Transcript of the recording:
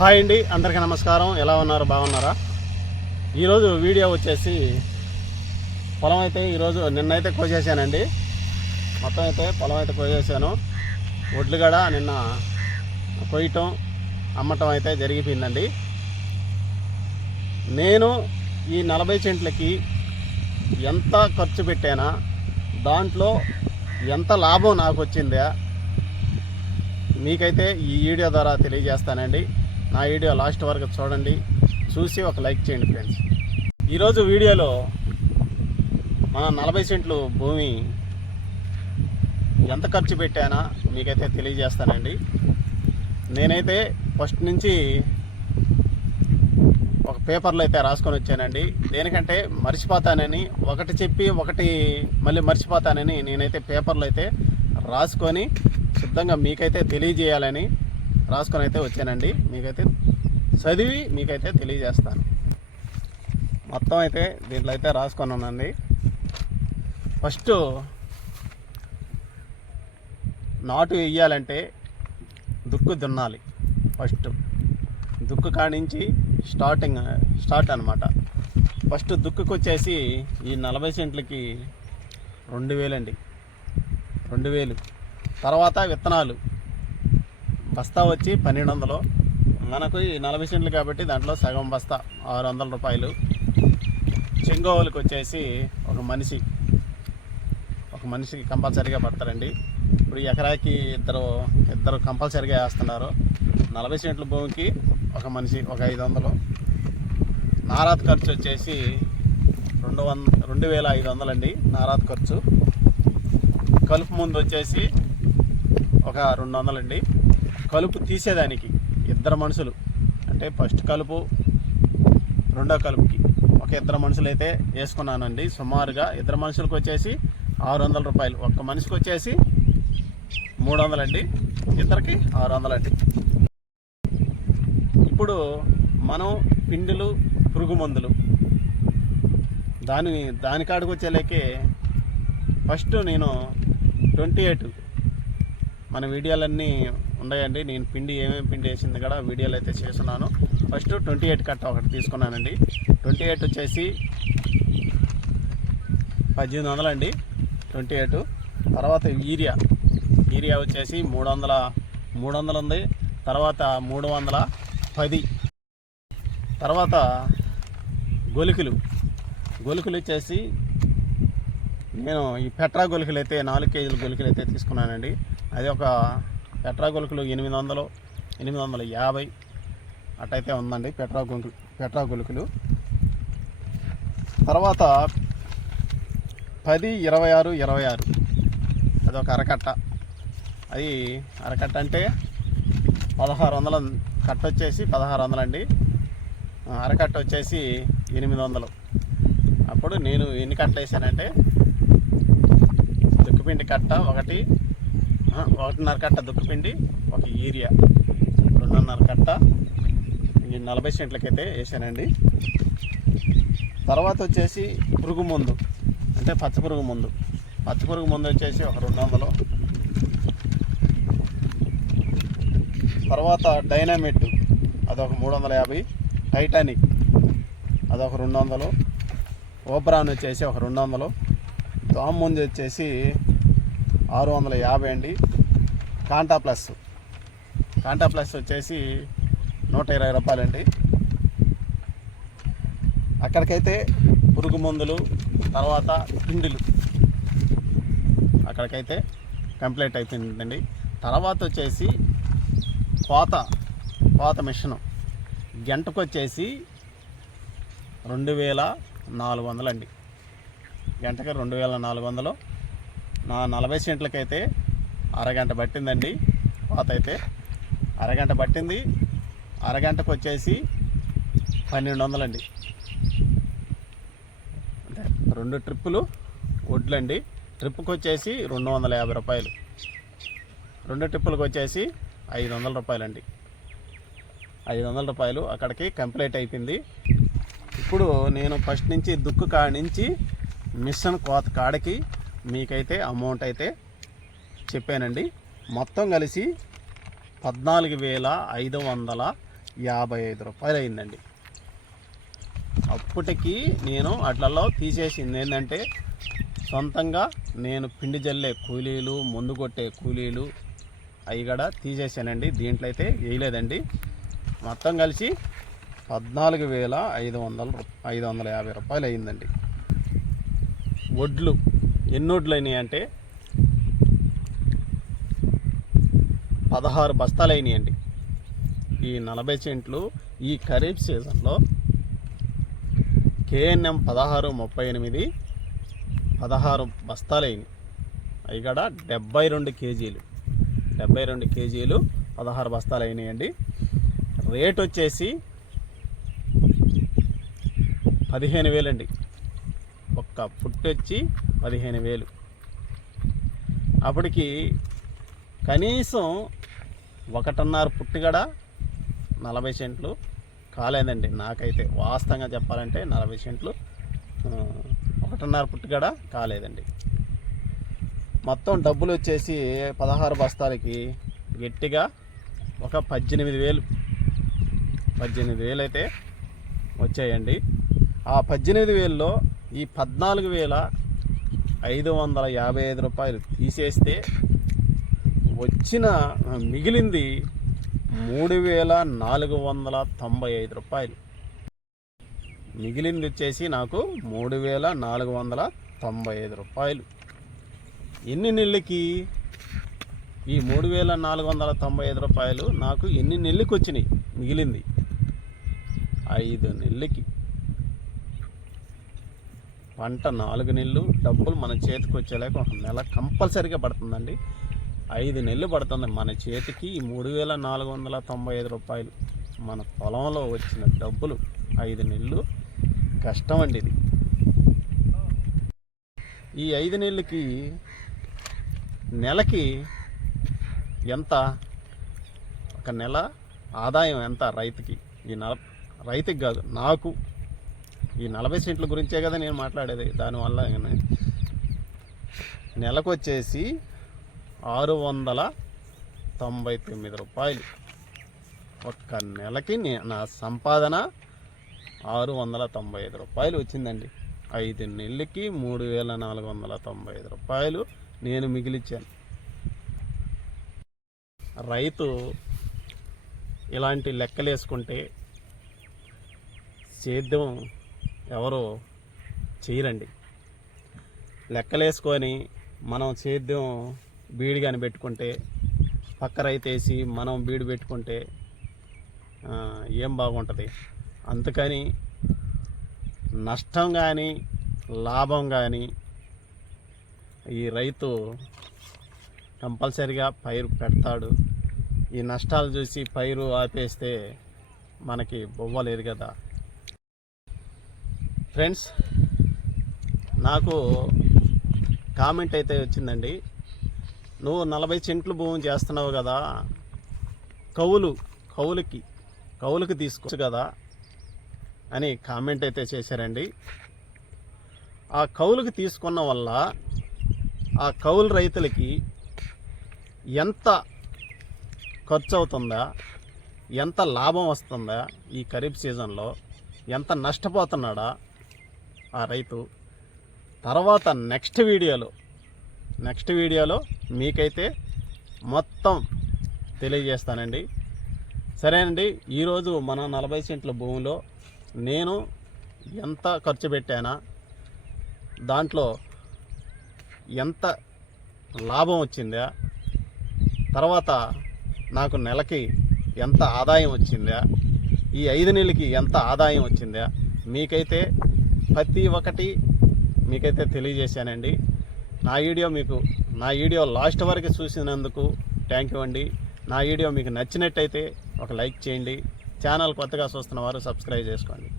Hi అండి అందరికీ నమస్కారం. ఎలా ఉన్నారు? బాగున్నారా? ఈరోజు వీడియో వచ్చేసి పొలం అయితే ఈరోజు నిన్నైతే కోసేసానండి. మొత్తం అయితే పొలం అయితే కోసేసాను. ఒడ్లు కూడా నిన్న కొయ్యటం అమ్మటం అయితే జరిగిపోయిందండి. నేను ఈ నలభై సెంట్లకి ఎంత ఖర్చు పెట్టానా దాంట్లో ఎంత లాభం నాకు వచ్చిందా మీకైతే ఈ వీడియో ద్వారా తెలియజేస్తానండి. నా వీడియో లాస్ట్ వరకు చూడండి. చూసి ఒక లైక్ చేయండి ఫ్రెండ్స్. ఈరోజు వీడియోలో మన నలభై సెంట్లు భూమి ఎంత ఖర్చు పెట్టానా మీకైతే తెలియజేస్తానండి. నేనైతే ఫస్ట్ నుంచి ఒక పేపర్లో అయితే రాసుకొని వచ్చానండి. దేనికంటే మర్చిపోతానని ఒకటి చెప్పి ఒకటి మళ్ళీ మర్చిపోతానని నేనైతే పేపర్లో అయితే రాసుకొని సిద్ధంగా మీకైతే తెలియజేయాలని రాసుకొని అయితే వచ్చానండి. మీకైతే చదివి మీకైతే తెలియజేస్తాను. మొత్తం అయితే దీంట్లో అయితే రాసుకొని ఉన్నది ఫస్ట్ నాటు వేయాలంటే దుక్కు దున్నాలి ఫస్ట్. దుక్కు కానించి స్టార్టింగ్ స్టార్ట్ అనమాట ఫస్ట్ దుక్కుకు వచ్చేసి ఈ నలభై సెంట్లకి రెండు వేలండి. రెండు వేలు. తర్వాత విత్తనాలు. బస్తా వచ్చి పన్నెండు వందలు మనకు ఈ నలభై సెంట్లు కాబట్టి దాంట్లో సగం బస్తా ఆరు వందల రూపాయలు. చెంగోవులకు వచ్చేసి ఒక మనిషి ఒక మనిషికి కంపల్సరీగా పడతారండి. ఇప్పుడు ఎకరాకి ఇద్దరు ఇద్దరు కంపల్సరీగా వేస్తున్నారు. నలభై సెంట్ల భూమికి ఒక మనిషి ఒక ఐదు వందలు నారాత్ ఖర్చు వచ్చేసి రెండు వంద రెండు వేల ఐదు వందలండి నారాత్ ఖర్చు. కలుపు ముందు వచ్చేసి ఒక రెండు వందలండి కలుపు తీసేదానికి ఇద్దరు మనుషులు. అంటే ఫస్ట్ కలుపు రెండో కలుపుకి. ఒక ఇద్దరు మనుషులు అయితే వేసుకున్నానండి. సుమారుగా ఇద్దరు మనుషులకు వచ్చేసి ఆరు వందల రూపాయలు. ఒక్క మనిషికి వచ్చేసి మూడు వందలండి ఇద్దరికి ఆరు వందలండి ఇప్పుడు మనం పిండిలు పురుగు మందులు. దాని దాని కాడికి వచ్చేలేకే ఫస్ట్ నేను ట్వంటీ ఎయిట్ మన వీడియోలన్నీ ఉన్నాయండి. నేను పిండి ఏమేమి పిండి వేసింది కూడా వీడియోలు అయితే చేస్తున్నాను. ఫస్ట్ ట్వంటీ ఎయిట్ కట్ట ఒకటి తీసుకున్నానండి. ట్వంటీ ఎయిట్ వచ్చేసి పద్దెనిమిది వందలండి ట్వంటీ ఎయిట్. తర్వాత యూరియా. యూరియా వచ్చేసి మూడు వందల మూడు వందలు ఉంది. తర్వాత మూడు వందల పది. తర్వాత గొలుకులు. గొలుకులు వచ్చేసి నేను ఈ పెట్రా గొలుకులు అయితే నాలుగు కేజీల గొలుకులు అయితే తీసుకున్నానండి. అది ఒక పెట్రాగొలుకులు ఎనిమిది వందలు ఎనిమిది వందల యాభై. అటైతే ఉందండి పెట్రా గొలుకులు పెట్రా గొలుకులు. తర్వాత పది ఇరవై ఆరు ఇరవై ఆరు. అది ఒక అరకట్ట. అది అరకట్ట అంటే పదహారు వందల కట్ట వచ్చేసి పదహారు వందలండి. అరకట్ట వచ్చేసి ఎనిమిది వందలు. అప్పుడు నేను ఎన్ని కట్టలు వేసానంటే దుక్కుపిండి కట్ట ఒకటి ఒకటిన్నర కట్ట దుక్కుపిండి ఒక యూరియా రెండున్నర కట్ట. ఈ నలభై సెంట్లకైతే వేసానండి. తర్వాత వచ్చేసి పురుగు మందు అంటే పచ్చ పురుగు మందు. పచ్చ పురుగు మందు వచ్చేసి ఒక రెండు వందలు తర్వాత డైనామిట్ అదొక మూడు వందల యాభై. టైటానిక్ అదొక రెండు వందలు ఓబ్రాన్ వచ్చేసి ఒక రెండు వందలు దోమ ముందు వచ్చేసి ఆరు వందల యాభై అండి. కాంటా ప్లస్. కాంటా ప్లస్ వచ్చేసి నూట ఇరవై రూపాయలండి అక్కడికైతే పురుగు మందులు తర్వాత పిండిలు. అక్కడికైతే కంప్లీట్ అయిపోయిందండి. తర్వాత వచ్చేసి కోత కోత మిషను. గంటకు వచ్చేసి రెండు వేల నాలుగు వందలండి గంటకి రెండు వేల నాలుగు వందలు. నా నలభై సెంట్లకైతే అరగంట పట్టిందండి. కోత అయితే అరగంట పట్టింది. అరగంటకు వచ్చేసి పన్నెండు వందలండి అంటే రెండు ట్రిప్పులు వడ్లండి. ట్రిప్పుకి వచ్చేసి రెండు వందల యాభై రూపాయలు. రెండు ట్రిప్పులకు వచ్చేసి ఐదు వందల రూపాయలండి. ఐదు వందల రూపాయలు అక్కడికి కంప్లీట్ అయిపోయింది. ఇప్పుడు నేను ఫస్ట్ నుంచి దుక్కు కాడ నుంచి మిషన్ కోత కాడకి మీకైతే అమౌంట్ అయితే చెప్పానండి. మొత్తం కలిసి పద్నాలుగు వేల ఐదు వందల యాభై ఐదు రూపాయలు అయిందండి అప్పటికి నేను అట్లలో తీసేసింది ఏంటంటే సొంతంగా నేను పిండి జల్లే కూలీలు ముందు కొట్టే కూలీలు అవి కూడా తీసేసానండి. దీంట్లో అయితే వేయలేదండి. మొత్తం కలిసి పద్నాలుగు వేల ఐదు వందల ఐదు వందల యాభై రూపాయలు అయిందండి వడ్లు ఎన్ని వడ్లు అయినాయి అంటే? పదహారు బస్తాలు అయినాయండి ఈ నలభై సెంట్లు ఈ ఖరీఫ్ సీజన్లో కేఎన్ఎం పదహారు ముప్పై ఎనిమిది పదహారు బస్తాలు అయినాయి. అవి కూడా డెబ్బై రెండు కేజీలు. డెబ్బై రెండు కేజీలు పదహారు బస్తాలు అయినాయండి. రేట్ వచ్చేసి పదిహేను వేలండి. ఒక్క పుట్టొచ్చి పదిహేను వేలు. అప్పటికి కనీసం ఒకటిన్నర పుట్టుగడ నలభై సెంట్లు కాలేదండి నాకైతే. వాస్తవంగా చెప్పాలంటే నలభై సెంట్లు ఆ, ఒకటిన్నర పుట్టుగడ కాలేదండి. మొత్తం డబ్బులు వచ్చేసి పదహారు బస్తాలకి గట్టిగా ఒక పద్దెనిమిది వేలు పద్దెనిమిది వేలు అయితే వచ్చాయండి. ఆ పద్దెనిమిది వేల్లో ఈ పద్నాలుగు వేల ఐదు వందల యాభై ఐదు రూపాయలు తీసేస్తే వచ్చిన మిగిలింది మూడు వేల నాలుగు వందల తొంభై ఐదు రూపాయలు. మిగిలింది వచ్చేసి నాకు మూడు వేల నాలుగు వందల తొంభై ఐదు రూపాయలు. ఎన్ని నెలలకి? ఈ మూడు వేల నాలుగు వందల తొంభై ఐదు రూపాయలు నాకు ఎన్ని నెలలకి వచ్చినాయి? మిగిలింది ఐదు నెలలకి. పంట నాలుగు నెలలు డబ్బులు మన చేతికి వచ్చేలాగా ఒక నెల కంపల్సరీగా పడుతుందండి. ఐదు నెలలు పడుతుంది మన చేతికి. ఈ మూడు వేల నాలుగు వందల తొంభై ఐదు రూపాయలు మన పొలంలో వచ్చిన డబ్బులు ఐదు నెలలు కష్టం అండి ఇది. ఈ ఐదు నెలలకి నెలకి ఎంత? ఒక నెల ఆదాయం ఎంత రైతుకి? ఈ నెల రైతుకి కాదు నాకు ఈ నలభై సెంట్ల గురించే కదా నేను మాట్లాడేది. దానివల్ల కానీ నెలకు వచ్చేసి ఆరు వందల తొంభై తొమ్మిది రూపాయలు. ఒక్క నెలకి నా సంపాదన ఆరు వందల తొంభై ఐదు రూపాయలు వచ్చిందండి. ఐదు నెలలకి మూడు వేల నాలుగు వందల తొంభై ఐదు రూపాయలు నేను మిగిలిచ్చాను. రైతు ఇలాంటి లెక్కలు వేసుకుంటే సేద్యం ఎవరు చేయరండి. లెక్కలేసుకొని మనం సేద్యం బీడి కానీ పెట్టుకుంటే పక్క రైతేసి వేసి మనం బీడు పెట్టుకుంటే ఏం బాగుంటుంది? అందుకని నష్టం కానీ లాభం కానీ ఈ రైతు కంపల్సరిగా పైరు పెడతాడు. ఈ నష్టాలు చూసి పైరు ఆపేస్తే మనకి బొవ్వలేదు కదా. ఫ్రెండ్స్ నాకు కామెంట్ అయితే వచ్చిందండి. నువ్వు నలభై సెంట్లు భూమి చేస్తున్నావు కదా కవులు కవులకి కవులకి తీసుకోవచ్చు కదా అని కామెంట్ అయితే చేశారండి. ఆ కవులకి తీసుకున్న వల్ల ఆ కౌలు రైతులకి ఎంత ఖర్చు అవుతుందా ఎంత లాభం వస్తుందా ఈ ఖరీఫ్ సీజన్లో ఎంత నష్టపోతున్నాడా ఆ రైతు. తర్వాత నెక్స్ట్ వీడియోలో నెక్స్ట్ వీడియోలో మీకైతే మొత్తం తెలియజేస్తానండి. సరేనండి ఈరోజు మన నలభై సెంట్ల భూమిలో నేను ఎంత ఖర్చు పెట్టానా దాంట్లో ఎంత లాభం వచ్చిందా తర్వాత నాకు నెలకి ఎంత ఆదాయం వచ్చిందా ఈ ఐదు నెలలకి ఎంత ఆదాయం వచ్చిందా మీకైతే ప్రతి ఒక్కటి మీకైతే తెలియజేశానండి. నా వీడియో మీకు నా వీడియో లాస్ట్ వరకు చూసినందుకు థ్యాంక్ యూ అండి. నా వీడియో మీకు నచ్చినట్టయితే ఒక లైక్ చేయండి. ఛానల్ కొత్తగా చూస్తున్న వారు సబ్స్క్రైబ్ చేసుకోండి.